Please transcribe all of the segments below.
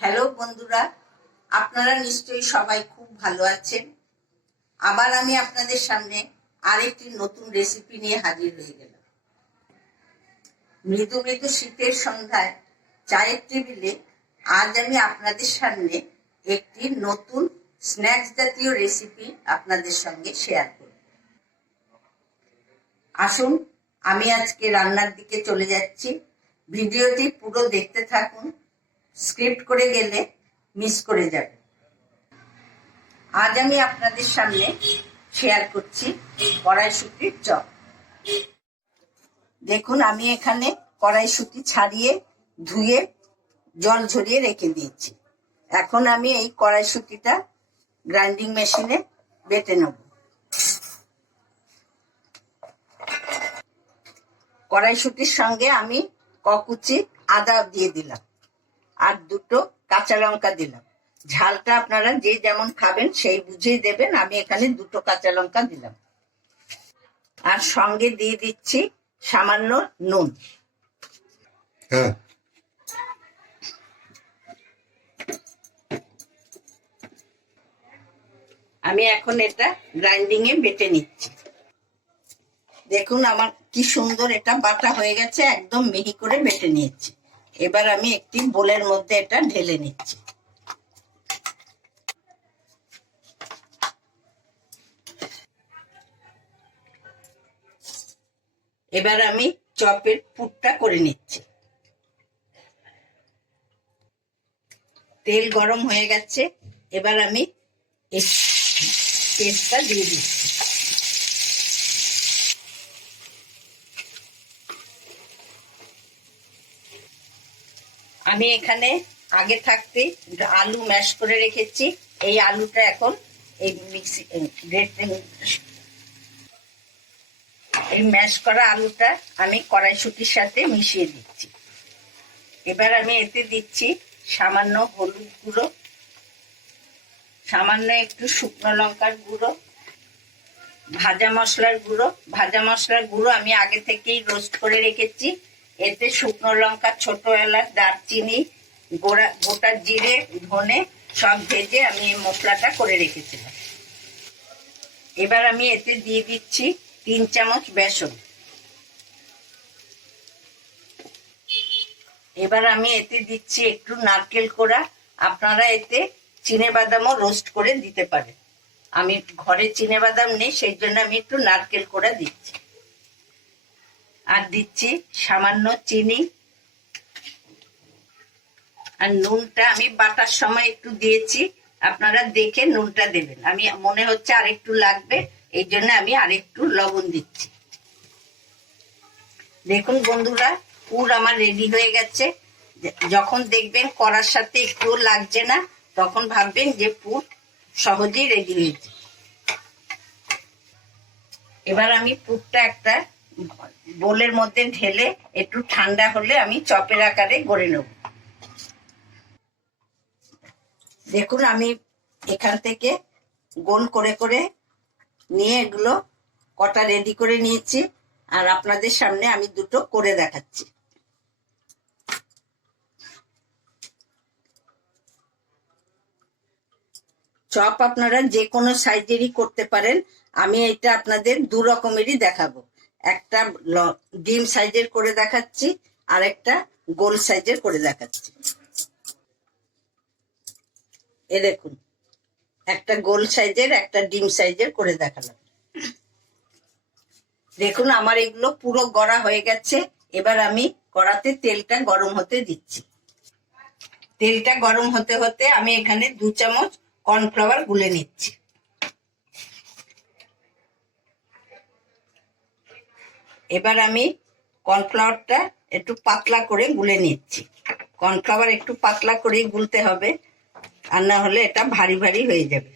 Hello বন্ধুরা, আপনারা নিশ্চয়ই সবাই খুব ভালো আছেন। আবার আমি আপনাদের সামনে আরেকটি নতুন রেসিপি নিয়ে হাজির হয়ে গেলাম। মৃদু মৃদু শীতের সন্ধ্যায় চায়ের টেবিলে আজ আমি আপনাদের সামনে একটি নতুন স্ন্যাক্স জাতীয় রেসিপি আপনাদের সঙ্গে শেয়ার করব। আসুন, আমি আজকে রান্নার দিকে চলে যাচ্ছি। ভিডিওটি পুরো দেখতে থাকুন, স্ক্রিপ্ট করে গেলে মিস করে যাবে। আজ আমি আপনাদের সামনে শেয়ার করছি কড়াইশুঁটির চপ। দেখুন, আমি এখানে কড়াইশুঁটি ছাড়িয়ে ধুয়ে জল ঝরিয়ে রেখে দিয়েছি। এখন আমি এই কড়াইশুঁটিটা গ্রাইন্ডিং মেশিনে বেটে নেব। কড়াইশুঁটির সঙ্গে আমি কুচি আদা দিয়ে দিলাম আর দুটো কাঁচা লঙ্কা দিলাম। ঝালটা আপনারা যে যেমন খাবেন সেই বুঝেই দেবেন। আমি এখানে দুটো কাঁচা লঙ্কা দিলাম আর সঙ্গে দিয়ে দিচ্ছি সামান্য নুন। আমি এখন এটা গ্রাইন্ডিং এ বেটে নিচ্ছি। দেখুন আমার কি সুন্দর এটা বাটা হয়ে গেছে, একদম মিহি করে বেটে নিয়েছি। এবার আমি একটি বোলের মধ্যে এটা ঢেলে নিচ্ছি। এবার আমি চপের পুরটা করে নিচ্ছি। তেল গরম হয়ে গেছে, এবার আমি পেস্টটা দিয়ে দিচ্ছি। আমি এখানে আগে থাকতে আলু ম্যাশ করে রেখেছি। এই আলুটা এখন এই মিক্সি এই ম্যাশ করা আলুটা আমি কড়াইশুঁটির সাথে মিশিয়ে দিচ্ছি। এবার আমি এতে দিচ্ছি সামান্য হলুদ গুঁড়ো, সামান্য একটু শুকনো লঙ্কার গুঁড়ো, ভাজা মশলার গুঁড়ো। ভাজা মশলার গুঁড়ো আমি আগে থেকেই রোস্ট করে রেখেছি। এতে শুকনো লঙ্কা, ছোট এলাচ, দারচিনি, গোটা জিরে, ধনে সব ভেজে আমি এই মশলাটা করে রেখেছিলাম। এবার আমি এতে দিয়ে দিচ্ছি 3 চামচ বেসন। এবার আমি এতে দিচ্ছি একটু নারকেল কোড়া। আপনারা এতে চিনেবাদামও রোস্ট করে দিতে পারেন। আমি ঘরে চিনেবাদাম নেই, সেই জন্য আমি একটু নারকেল কোড়া দিচ্ছি। আর দিচ্ছি সামান্য চিনি। আর নুনটা আমি বাটার সময় একটু দিয়েছি, আপনারা দেখে নুনটা দেবেন। আমি মনে হচ্ছে আরেকটু লাগবে, এই জন্য আমি আরেকটু লবণ দিচ্ছি। দেখুন বন্ধুরা, পুর আমার রেডি হয়ে গেছে। যখন দেখবেন কড়ার সাথে একটু লাগছে না, তখন ভাববেন যে পুর সহজেই রেডি হয়েছে। এবার আমি পুরটা একটা বোলের মধ্যে ঢেলে একটু ঠান্ডা হলে আমি চপের আকারে গড়ে নেব। দেখুন আমি এখান থেকে গোল করে করে নিয়ে এগুলো কটা রেডি করে নিয়েছি, আর আপনাদের সামনে আমি দুটো করে দেখাচ্ছি। চপ আপনারা যে কোনো সাইজেরই করতে পারেন। আমি এটা আপনাদের দু রকমেরই দেখাবো। একটা ডিম সাইজের করে দেখাচ্ছি, আর একটা গোল সাইজের করে দেখাচ্ছি। এ দেখুন, একটা গোল সাইজের, একটা ডিম সাইজের করে দেখালাম। দেখুন আমার এগুলো পুরো গড়া হয়ে গেছে। এবার আমি কড়াতে তেলটা গরম হতে দিচ্ছি। তেলটা গরম হতে হতে আমি এখানে 2 চামচ কর্নফ্লাওয়ার গুলে নিচ্ছি। এবার আমি কর্নফ্লাওয়ারটা একটু পাতলা করে গুলে নিচ্ছি। কর্নফ্লাওয়ার একটু পাতলা করেই গুলতে হবে, আর না হলে এটা ভারী ভারী হয়ে যাবে।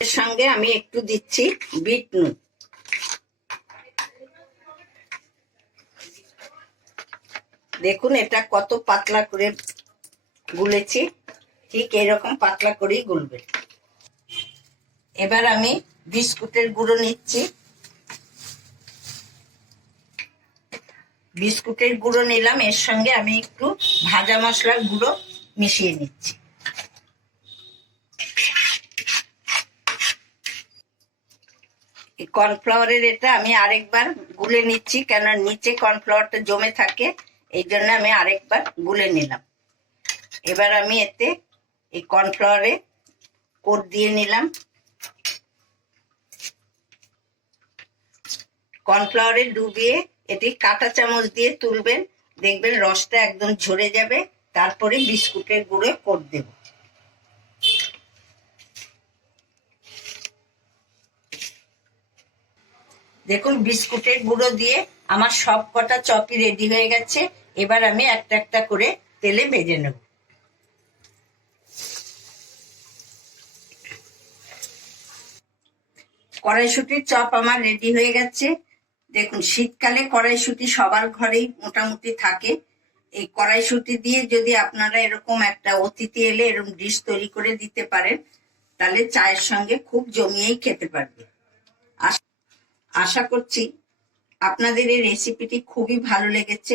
এর সঙ্গে আমি একটু দিচ্ছি বিট নুন। দেখুন এটা কত পাতলা করে গুলেছি, ঠিক এরকম পাতলা করেই গুলবে। এবার আমি বিস্কুটের গুঁড়ো নিচ্ছি। বিস্কুটের গুঁড়ো নিলাম, এর সঙ্গে আমি একটু ভাজা মশলার গুঁড়ো মিশিয়ে নিচ্ছি। কর্নফ্লাওয়ারের এটা আমি আরেকবার গুলে নিচ্ছি, কেন নিচে কর্নফ্লাওয়ারটা জমে থাকে, এই জন্য আমি আরেকবার গুলে নিলাম। এবার আমি এতে এই কর্নফ্লাওয়ারে কোট দিয়ে নিলাম। কর্নফ্লাওয়ারে ডুবিয়ে এটি কাঁটা চামচ দিয়ে তুলবেন, দেখবেন রসটা একদম ঝরে যাবে। তারপরে বিস্কুটের গুঁড়ো কোট দেব। দেখুন বিস্কুটের গুঁড়ো দিয়ে আমার সব কটা চপই রেডি হয়ে গেছে। এবার আমি একটা একটা করে তেলে ভেজে নেব। কড়াইশুটির চপ আমার রেডি হয়ে গেছে। দেখুন শীতকালে কড়াইশুটি সবার ঘরেই মোটামুটি থাকে। এই কড়াইশুটি দিয়ে যদি আপনারা এরকম একটা অতিথি এলে এরকম ডিশ তৈরি করে দিতে পারেন, তাহলে চায়ের সঙ্গে খুব জমিয়েই খেতে পারবে। আশা করছি আপনাদের এই রেসিপিটি খুবই ভালো লেগেছে।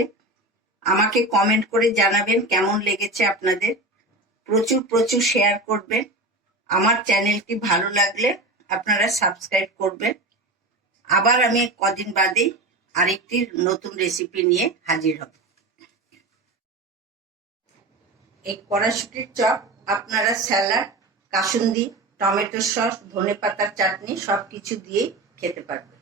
আমাকে কমেন্ট করে জানাবেন কেমন লেগেছে আপনাদের। প্রচুর প্রচুর শেয়ার করবেন। আমার চ্যানেলটি ভালো লাগলে আপনারা সাবস্ক্রাইব করবেন। আবার আমি কদিন বাদেই আরেকটি নতুন রেসিপি নিয়ে হাজির হব। এই কড়াইশুটির চপ আপনারা স্যালাড, কাসুন্দি, টমেটো সস, ধনেপাতার চাটনি সবকিছু দিয়েই খেতে পারবেন।